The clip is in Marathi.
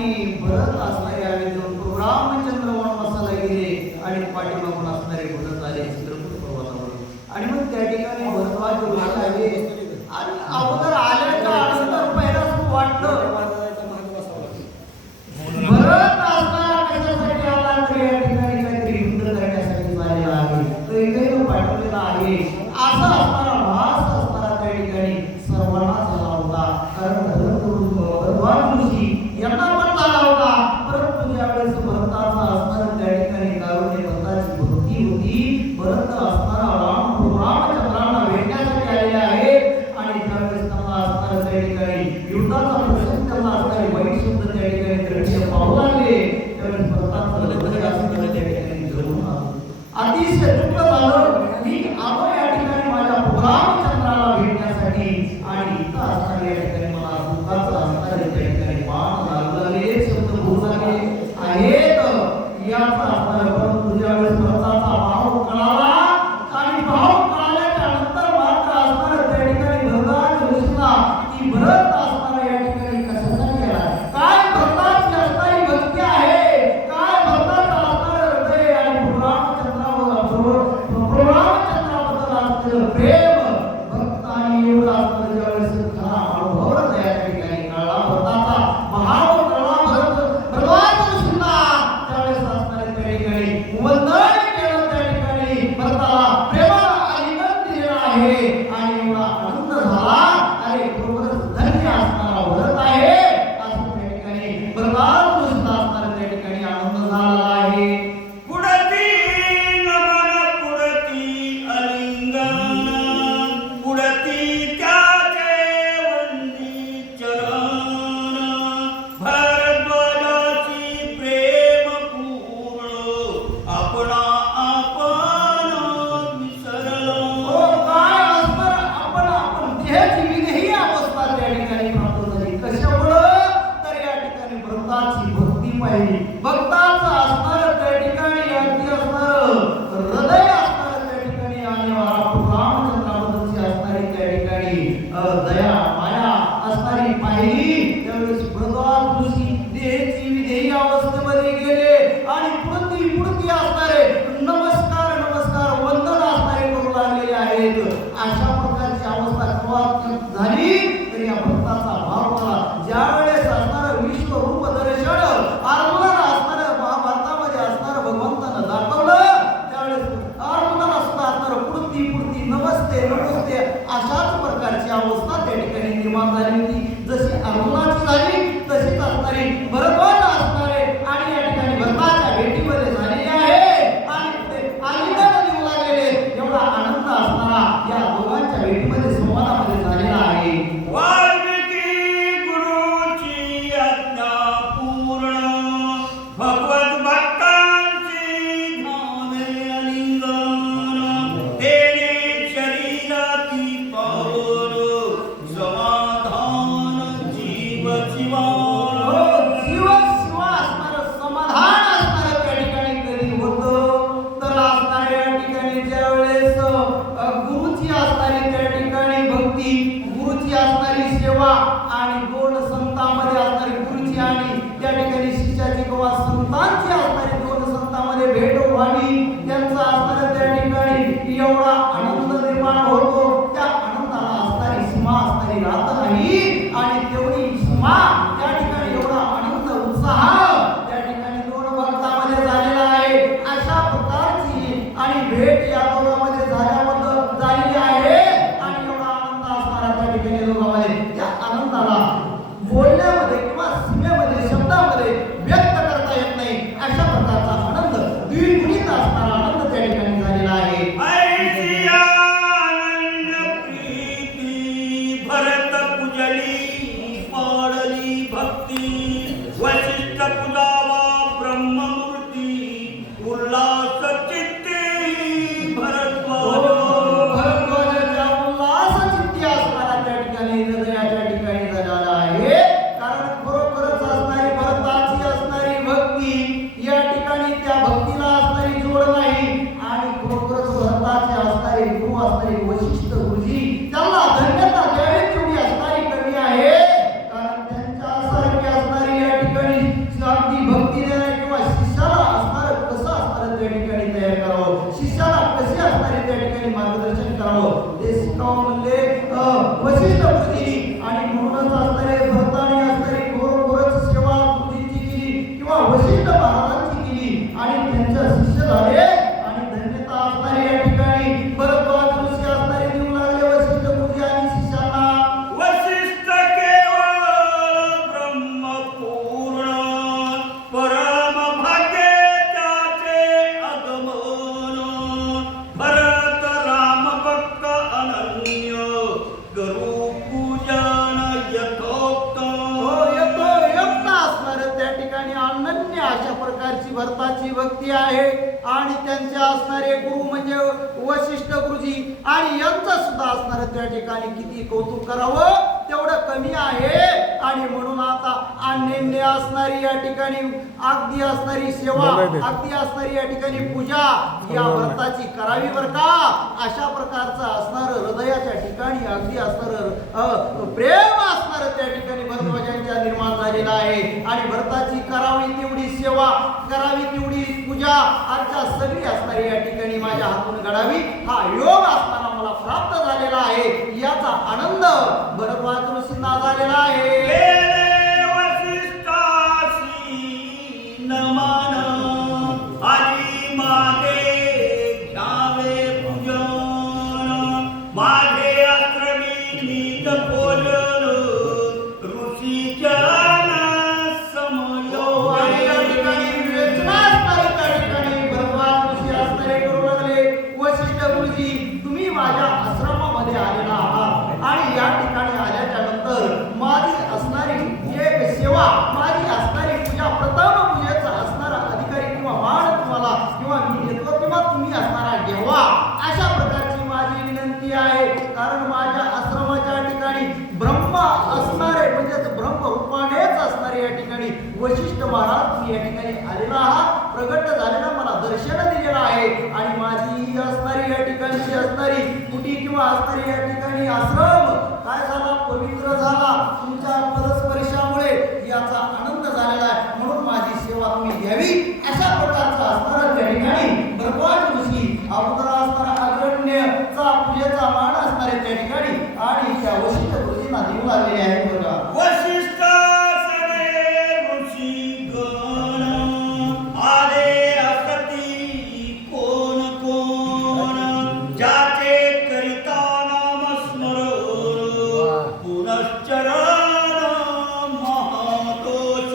आणि भरत असणारे आले तेव्हा रामचंद्र वनवासाला गेले आणि पाठीमागून असणारे भरत आले चित्रकूट पर्वतावर आणि मग त्या ठिकाणी भरद्वाज ऋषी आले आणि अगोदर आल्याच्या अनंतर पहिलाच वाटलं भरत असणारा कशासाठी आला तर या ठिकाणी काहीतरी युद्ध करण्यासाठी आलेला आहे तो एकही पाठवलेला आहे असा असणारा भास असणारा त्या ठिकाणी सर्वांना झाला होता कारण भरद्वाज ऋषी यांना पण झाला होता परंतु ज्यावेळेस भरताचा असणारा त्या ठिकाणी कारुण्य भरताची भक्ती होती भरत असणारा रामचंद्रांना भेटण्यासाठी आलेले आहे आणि त्यावेळेस त्यांना असणारा त्या ठिकाणी युद्धाचा प्रसंग त्यांना असणारे वाईट शब्द त्या ठिकाणी द्रढ पाहू लागले त्यावेळेस भरताचं हृदय असणारा त्या ठिकाणी जळून आलं अतिशय दुःख झालं मी आलो या ठिकाणी माझ्या रामचंद्राला भेटण्यासाठी आणि इथं असणारे या ठिकाणी मला दुःखाचं असणारे त्या ठिकाणी बाण लागले शब्द बोलू लागले आहेत याचा असणारा परंतु ज्यावेळेस भरताचा भाव कळाला आणि भाव कळाल्याच्या नंतर मात्र असणारा त्या ठिकाणी भरद्वाज ऋषीला की भरत असणारा या ठिकाणी कशासाठी आला काय भरताची असणारी भक्ती आहे काय भरताचा असणारा हृदय आणि रामचंद्राबद्दल असलेलं प्रेम भक्त आणि एवढा असणारा ज्यावेळेस खरा अनुभव त्या ठिकाणी कळला भरताचा भाव कळला भरद्वाज ऋषींना त्यावेळेस असणारे त्या ठिकाणी वंदन केलं त्या ठिकाणी भरताला प्रेमाला आलिंगन दिलेलं आहे आणि एवढा आनंद झाला अरे बरोबरच धन्य असणारा भरत आहे असं त्या ठिकाणी भरद्वाज ऋषींना असणारा त्या ठिकाणी आनंद झाला आहे पुढती नमन पुढती अलिंगन पुढती त्याचे वंदी चरण भरद्वाजाची प्रेम पूर्ण आपणा आपण विसरलो हो काय असणार आपण देहाची विदेही अवस्था त्या ठिकाणी प्राप्त झाली कशामुळं तर या ठिकाणी भक्ताची भक्ती पाहिली भक्ताचं असणार त्या ठिकाणी अगदी असणार हृदय असणार त्या ठिकाणी आणि रामचंद्राबद्दलची असणारी त्या ठिकाणी दया माया असणारी पाहिली त्यावेळेस भरद्वाज ऋषी देहाची विदेही अवस्थेमध्ये गेले आणि पुढती असणारे नमस्कार वंदन असणारे करू लागलेले आहेत अशा प्रकारची अवस्था केव्हा झाली तर या भक्ताचा भाव मला ज्यावेळेस असणारं विश्वरूप दर्शन अर्जुनाला असणारं महाभारतामध्ये असणारं भगवंतानं दाखवलं त्यावेळेस अर्जुनाला सुद्धा असणारं पुढती नमस्ते अशाच प्रकारची अवस्था त्या ठिकाणी निर्माण झाली होती जशी अर्जुनाची झाली तशीच असणारी भरद्वाज असणारे आणि या ठिकाणी भरताच्या भेटीमध्ये झालेली आहे आणि ते आलिंगन देऊ लागलेले एवढा आनंद असणारा या दोघांच्या भेटीमध्ये संवादामध्ये झालेला आहे वाल्मिकी गुरुची आज्ञा पूर्ण भगवत भक्तांची धामे अलिंगन तेने शरीराती पावन समाधान जीव जीवन जीव असणारं समाधान असणारं त्या ठिकाणी कधी होतं तर असणाऱ्या या ठिकाणी ज्यावेळेस गुरुची असणारी त्या ठिकाणी भक्ती गुरुची असणारी सेवा आणि दोन संतांमध्ये असणारी गुरुची आणि त्या ठिकाणी शिष्याची किंवा संतांची असणारी दोन संतांमध्ये भेट व्हावी त्यांचा असणाऱ्या त्या ठिकाणी एवढा आनंद निर्माण होतो त्या आनंदाला असणारी सीमा असणारी राहत नाही आणि तेवढी सीमा त्या ठिकाणी एवढा आनंद उत्साह त्या ठिकाणी दोन भक्तांमध्ये झालेला आहे अशा प्रकारची आणि भेट या दोघांमध्ये झालेली आहे आणि एवढा आनंद असणारा त्या ठिकाणी दोघांमध्ये त्या आनंदाला बोलण्यामध्ये किंवा सीमेमध्ये शब्दामध्ये व्यक्त करता येत नाही अशा प्रकारचा आनंद द्विगुणित असणारा आनंद त्या ठिकाणी झालेला आहे ऐसी शिष्याला कसे असणारे त्या ठिकाणी मार्गदर्शन करावं ते शिकावं म्हणले वशिष्ठ गुरुजींनी. आणि म्हणूनच असणारे भरताने असणारे खरोखरच सेवा गुरुजींची केली किंवा वशिष्ठ महाराजांची केली आणि त्यांच्या शिष्य झाले आणि धन्यता असणारे या ठिकाणी भरद्वाज ऋषी असणारे देऊ लागले वशिष्ठ गुरुजी आणि शिष्यांना. वसिष्ठ केवळ ब्रह्मपूर्ण परम भाग्य त्याचे आगमन भरत राम भक्त अनन्य गुरु पूजन यथोक्त. हो, येतो युक्त असणार त्या ठिकाणी अनन्य अशा प्रकारची भरताची भक्ती आहे. आणि त्यांचे असणारे गुरु म्हणजे वशिष्ठ गुरुजी आणि यांचं सुद्धा असणार त्या ठिकाणी किती कौतुक करावं तेवढं कमी आहे. आणि म्हणून आता अनन्य असणारी या ठिकाणी अगदी असणारी सेवा अगदी असणारी या ठिकाणी पूजा या भरताची करावी बर का. अशा प्रकारचं असणार हृदयाच्या ठिकाणी अगदी असणार प्रेम असणार त्या ठिकाणी भरद्वाजांच्या निर्माण झालेला आहे. आणि भरताची करावी तेवढी सेवा करावी तेवढी पूजा आजच्या सगळी असणारी या ठिकाणी माझ्या हातून घडावी हा योग असताना मला प्राप्त झालेला आहे. याचा आनंद भरद्वाज ऋषींना झालेला आहे. केले वसिष्ठासी नमन आजी मागे घ्यावे पूजन माझे आश्रमी नीत भोजन ऋषीच्या आणि या ठिकाणी वेचना असणारी त्या ठिकाणी भरद्वाज ऋषी असणारे करू लागले वशिष्ठ गुरुजी तुम्ही माझ्या आश्रमामध्ये आलेला आहात आणि या ठिकाणी आल्याच्या नंतर माझी असणारी एक सेवा माझी असणारी पूजा प्रथम पूजेचा असणारा अधिकारी किंवा मान तुम्हाला किंवा मी घेतलो किंवा तुम्ही असणारा घ्यावा अशा प्रकारची माझी विनंती आहे. कारण माझ्या आश्रमाच्या ठिकाणी ब्रह्म असणारे म्हणजे ब्रह्म रूपानेच असणारे या ठिकाणी वशिष्ठ महाराज तुम्ही या ठिकाणी आलेला आहात प्रगट झालेला मला दर्शन दिलेलं आहे. आणि माझी ही असणारी या ठिकाणची असणारी कुटी किंवा असणारी या ठिकाणी आश्रम काय झाला पवित्र झाला तुमच्या